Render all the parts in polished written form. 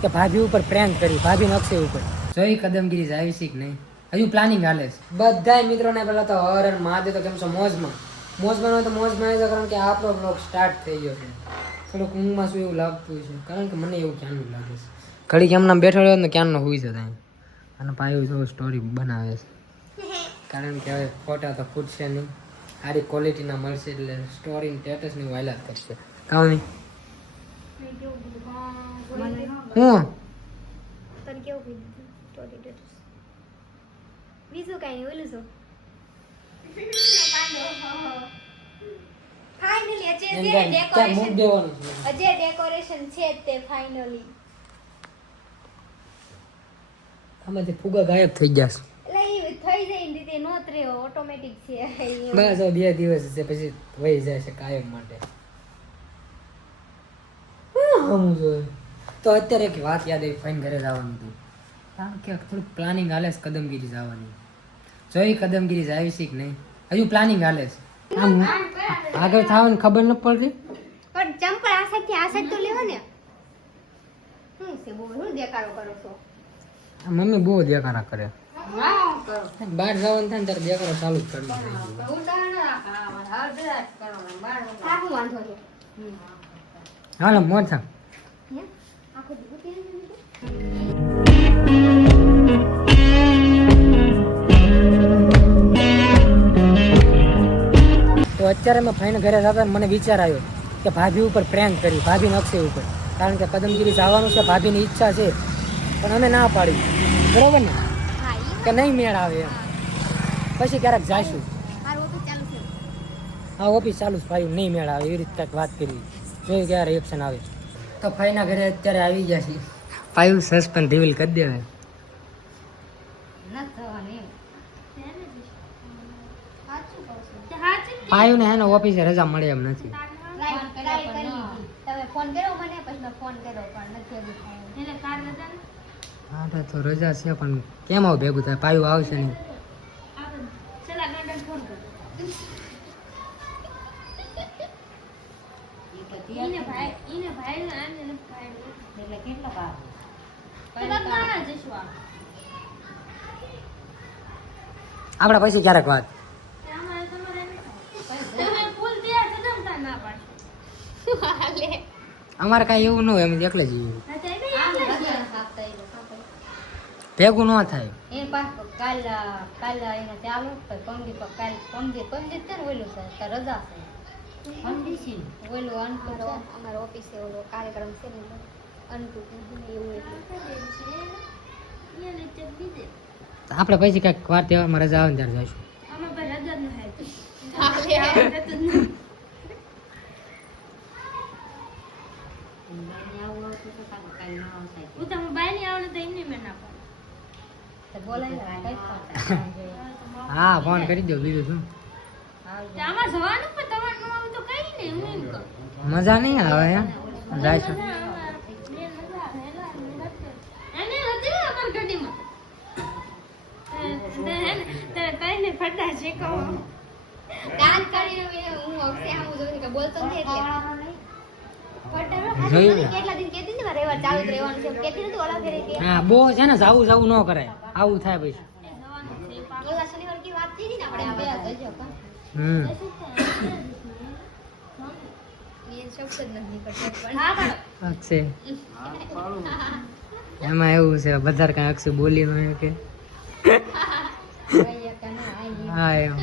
કે ભાભી ઉપર પ્રેન્ક કરી, ભાભી અક્ષય ઉપર. જોઈ કદમગીરી આવી છે કે નહીં, હજુ પ્લાનિંગ હાલે છે. બધા મિત્રોને પેલા તો હર મહાદેવ, તો કેમ છો મોજમાં હોય તો મોજમાં આવી જાવ, કારણ કે આપણો બ્લોગ સ્ટાર્ટ થઈ ગયો છે. થોડુંક ઊંઘમાં શું એવું લાગતું છે, કારણ કે મને એવું ક્યાંનું લાગે છે. ઘડી કેમના બેઠો રહ્યો ને ક્યાંનો હોઈ છે ત્યાં, અને પાયું જો સ્ટોરી બનાવે છે, કારણ કે હવે ફોટા તો ફૂટશે નહીં, સારી ક્વોલિટીના મળશે એટલે સ્ટોરી સ્ટેટસની વાયલાત કરશે. કામ નહીં હું તને કેવું કીધું સ્ટોરી સ્ટેટસ બીજું કઈ નહીં ઓલું છો ફાઇનલી અજે ડેકોરેશન છે તે ફાઇનલી આમાંથી ફુગા ગાયબ થઈ ગયા એટલે ઈ થઈ જાય ને તે નોત રહ્યો ઓટોમેટિક છે બસ હવે 2 દિવસ છે પછી વહી જાય છે કાયમ માટે. તો અત્યારે એક વાત યાદ આવી, ફાઈન ઘરે જવાનું હતું, કારણ કે થોડુંક પ્લાનિંગ હાલે છે કદમગીરી જવાની. જોઈ કદમગીરી આવી છે કે નહીં, હજુ પ્લાનિંગ હાલે છે. આમ આગળ થવાની ખબર ન પડતી, પણ ચંપલ આ સાઈડ તો લેવો ને. શું છે બહુ હું દેખાડો કરો છો? આ મમ્મી બહુ દેખાડા કરે, વાહ કરો બહાર જવાનું થાય ને ત્યારે દેખાડો ચાલુ જ કરવાનો. સારું વાંધો છે હાલો મોજ થા. આખો દિવસ તો અત્યારે મેં ફાઈને ઘરે જતા મને વિચાર આવ્યો કે ભાભી ઉપર પ્રેન્ક કરી, ભાભી અક્ષય ઉપર, કારણ કે કદમગીરી જવાનું છે, ભાભીની ઈચ્છા છે, પણ અમે ના પાડી, બરોબર ને, કે નહીં મેળ આવે એમ, પછી ક્યારેક જઈશું. હા ઓફિસ ચાલુ છે ભાઈ, નહીં મેળ આવે એવી રીતે કંઈક વાત કરી, જોયું ક્યારે રિએક્શન આવે. તો ફાઈના ઘરે અત્યારે આવી ગયા છીએ, પાયું સસ્પેન્સ રિવીલ કરી દેવાય. પાયું ને હે ને ઓફિસે રજા મળે એમ નથી. હા તો રજા છે પણ કેમ આવું ભેગું થાય, પાયું આવશે નહીં. આપડે પછી ક્યારેક વાત. અમારે કઈ એવું ન હોય, અમે એકલે જઈએ, ભેગું ન થાય. અમારા ઓફિસે ઓલો કાર્યક્રમ છે ને અનકુ એવું આપણે પછી કઈક વાર તહેવારમાં રજા આવે ને ત્યારે જઈશું. હા ફોન કરી દો, બીજું શું. મજા નહીં આવે એમ જાય છે. હા બહુ છે ને, જવું ન કરાય, આવું થાય પછી. એમાં એવું છે બધા કઈ અક્ષય બોલી ન કે હા એમ.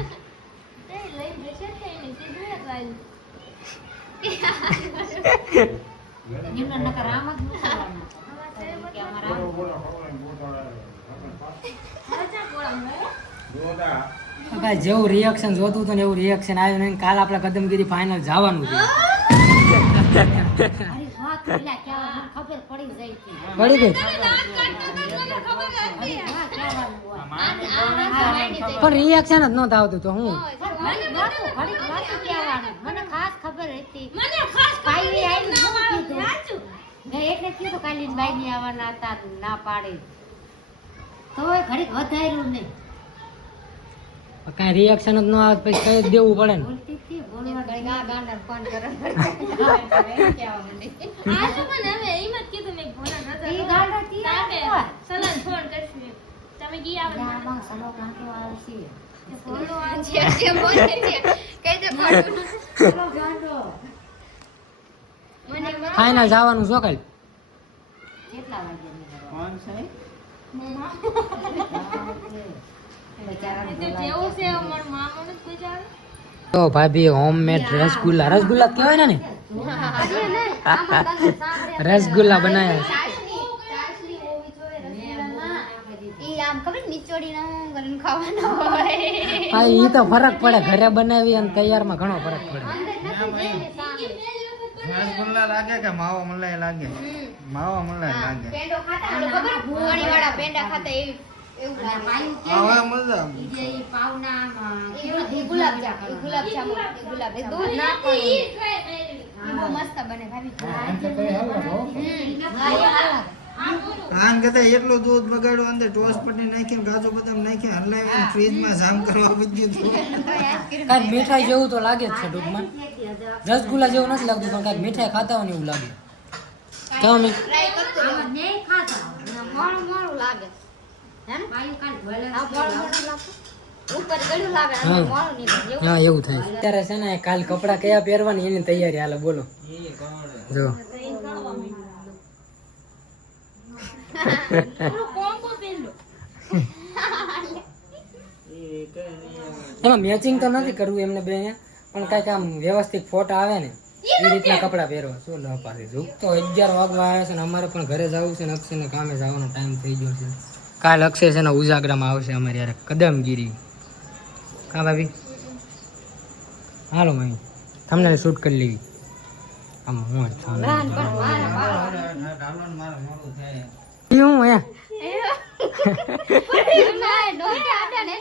જેવું રિએક્શન જોતું હતું ને એવું રિએક્શન આવ્યું નહીં. કાલ આપણે કદમગીરી ફાઇનલ જવાનું છે. પડી ગઈ પણ રિએક્શન જ નહોતું આવતું તો હું મને ખાસ ખબર હતી, ભાઈ એટલે કીધું કાલી બાઈ ની આવવાના હતા, ના પાડે તો ઘડીક વધાર્યું નહીં, કઈ રિએક્શન જ ન આવે પછી કઈ જ દેવું પડે ને. ભોળો આ છે બોલે છે કઈ દે ભોળો મને ફાઇનલ જવાનું છો કાલ તો ભાભી હોમમેડ રસગુલ્લા કહેવાય ને રસગુલ્લા બનાવ્યા ઈ આમ ખબર નીચોડી ના કરીને ખાવાનો હોય હા ઈ તો ફરક પડે ઘરે બનાવી અને તૈયારમાં ઘણો ફરક પડે રસગુલ્લા લાગે કે માવો મલાઈ લાગે માવો મલાઈ લાગે પેંડો ખાતા આપણે ખબર ભૂંગળી વાળા પેંડા ખાતા એવું લાગે હવે મજા ગુલાબ જામુન દૂધ નાખી બહુ મસ્ત બને ભાભી આન કદા એટલું દૂધ બગાડ્યું અંદર ટોસ પટ્ટી નાખીને કાજુ બદામ નાખી હલાવીને ફ્રીજમાં જામ કરવા મૂકી દીધું કાંઈક મીઠાઈ જેવું તો લાગે જ છે ટૂંકમાં રસગુલ્લા જેવું નથી લાગતું પણ કાંઈક મીઠાઈ ખાતા હોય ને એવું લાગે કેવું મી ટ્રાય કરતો મોળું મોળું લાગે હે ને આ મોળું મોળું લાગે ઉપર ગળ્યું લાગે અને મોળું નહીં લાગે હા એવું થાય અત્યારે છે ને કાલ કપડા કયા પહેરવાની એની તૈયારી હાલે બોલો જો એમાં મેચિંગ તો નથી કરવું એમને બે પણ કાંઈક આમ વ્યવસ્થિત ફોટા આવે ને એ રીતના કપડાં પહેરવા શું ન પાડી જો તો 11 વાગવા આવ્યા છે ને અમારે પણ ઘરે જવું છે ને અક્ષયને કામે જવાનો ટાઈમ થઈ ગયો છે કાલ અક્ષય છે ને ઉજાગરામાં આવશે અમારે યાર કદમગીરી હા ભાભી હાલો મમ્મી તમને શૂટ કરી લેવી આમ હું જ છું ઢાલવાનું મારે મોડું થાય હું હે ના ડોટા આટા ને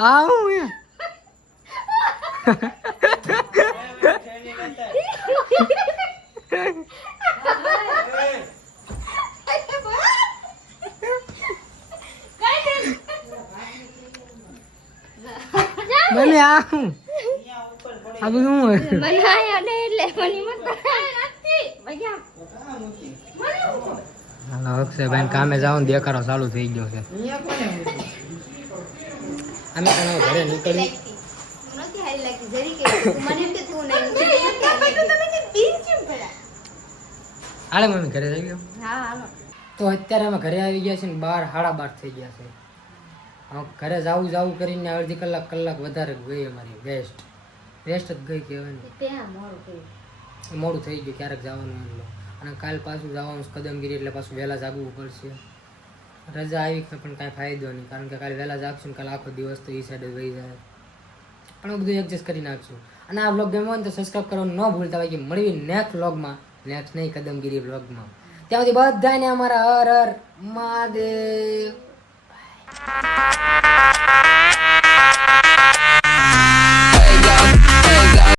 આવું હે મને આવું આ બધું હું હે બનાયા ને એટલે મની મત નથી ભૈયા હાલો અક્ષયભાઈ કામે જાવ ને દેખાડો ચાલુ થઈ ગયો છે અમે પણ હવે ઘરે નીકળી નથી હારી લાગી જરી કે મને એમ કે તું નહીં તમે બીજ કેમ પડ્યા હાલે મમ્મી ઘરે જઈ ગયો હા હાલો તો અત્યારે અમે ઘરે આવી ગયા છે ને 12:30 થઈ ગયા છે હવે ઘરે જાવું કરીને અડધી કલાક વધારે ગઈ અમારી વેસ્ટ જ ગઈ કહેવાય ને ત્યાં મોરું થયું મોડું થઈ ગયું ક્યારેક જવાનું એમ અને કાલ પાછું જવાનું છે કદમગીરી એટલે પાછું વહેલા જાગવું પડશે રજા આવી છે પણ કાંઈ ફાયદો નહીં કારણ કે કાલે વહેલા જાગશું ને કાલે આખો દિવસ તો એ સાઈડ વહી જાય પણ હું બધું એડજસ્ટ કરી નાખશું અને આ વ્લોગ ગમ્યો હોય ને તો સબસ્ક્રાઈબ કરવાનું ન ભૂલતા હોય કે મળવી નેક્સ્ટ વ્લોગમાં નેક્સ્ટ નહીં કદમગીરી વ્લોગમાં ત્યાં સુધી બધાને અમારા હર હર મહાદેવ